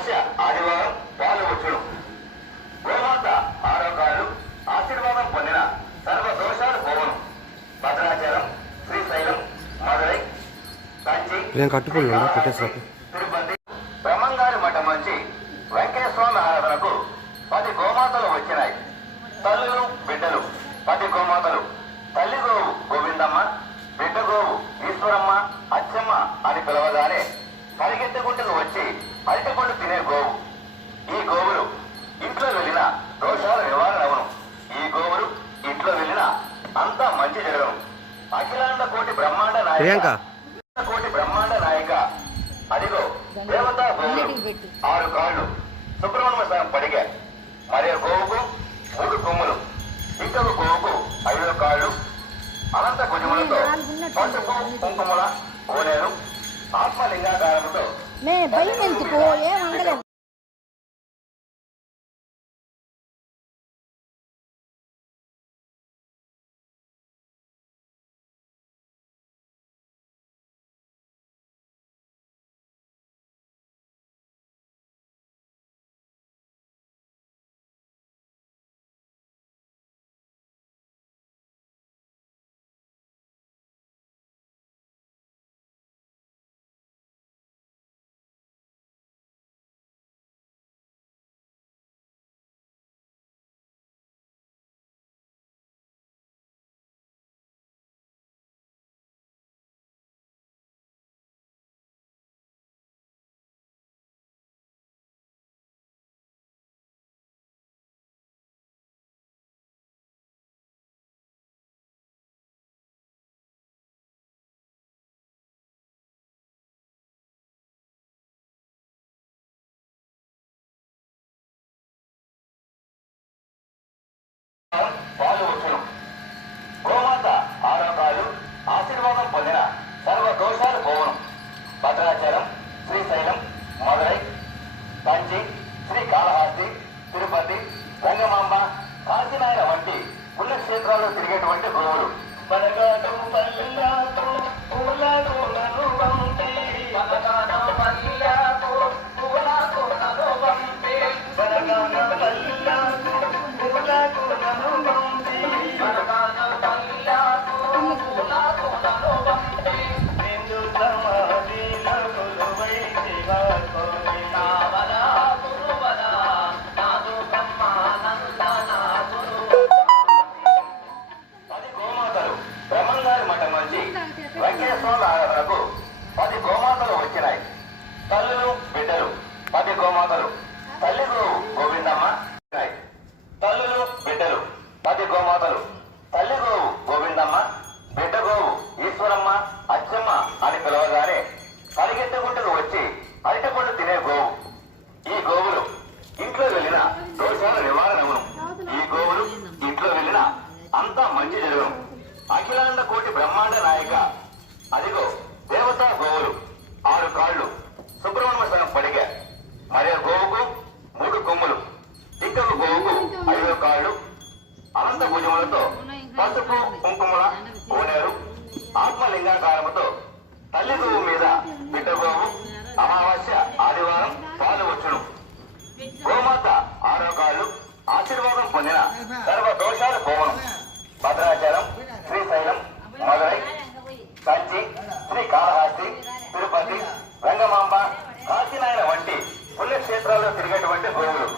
ఆదివారం పాలు వచ్చును. గోమాత ఆరోగ్యాలు ఆశీర్వాదం పొందిన సర్వ దోషాలు పోవను. భద్రాచలం శ్రీశైలం మదురై కంచి బ్రహ్మంగారి మఠం నుంచి వెంకటేశ్వర ఆరాధనకు పది గోమాతలు వచ్చినాయి. తల్లులు బిడ్డలు పది గోమాతలు. తల్లి గోవు గోవిందమ్మ బిడ్డ గోవు ఈశ్వరమ్మ అచ్చమ్మ అని పిలవగానే పరిగెత్తుకుంటే మంచి జరగను అఖిలాండ కోటి బ్రహ్మాండ ప్రియాంక. నాయక కోటి బ్రహ్మాండ నాయక. అదిగో దేవతా గోవులు ఆరు కాళ్ళు. సుబ్రహ్మణ్య స్వామి పడిగా. మరియు గోవుకు మూడు కొమ్ములు. ఇంకొక గోవుకు ఐదు కాళ్ళు. అనంత భుజములతో పసుపు కుంకుమల కోనేరు ఆత్మలింగాకారముతో మే భయం ఎందుకు? ఏం ఆశీర్వాదం పొందిన సర్వ దోషాలు పోవును. భద్రాచలం శ్రీశైలం మదురై కంచి శ్రీకాళహస్తి తిరుపతి రంగమాంబ కాశీనాయన వంటి పుణ్యక్షేత్రాల్లో తిరిగేటువంటి గురువులు. పలకాటం పల్లాతో భుజములతో పసుపు కుంకుమల కోనేరు ఆత్మలింగాకారముతో తల్లి గురువు మీద బిడ్డగోవు అమావాస్య ఆదివారం పాలు వచ్చును గోమాత ఆరోగ్యాలు ఆశీర్వాదం పొందిన సర్వ దోషాల పోవను. భద్రాచలం శ్రీశైలం మదురై కంచి శ్రీకాళహస్తి తిరుపతి రంగమాంబ కాశీనాయన వంటి పుణ్యక్షేత్రాల్లో తిరిగేటువంటి గోవులు.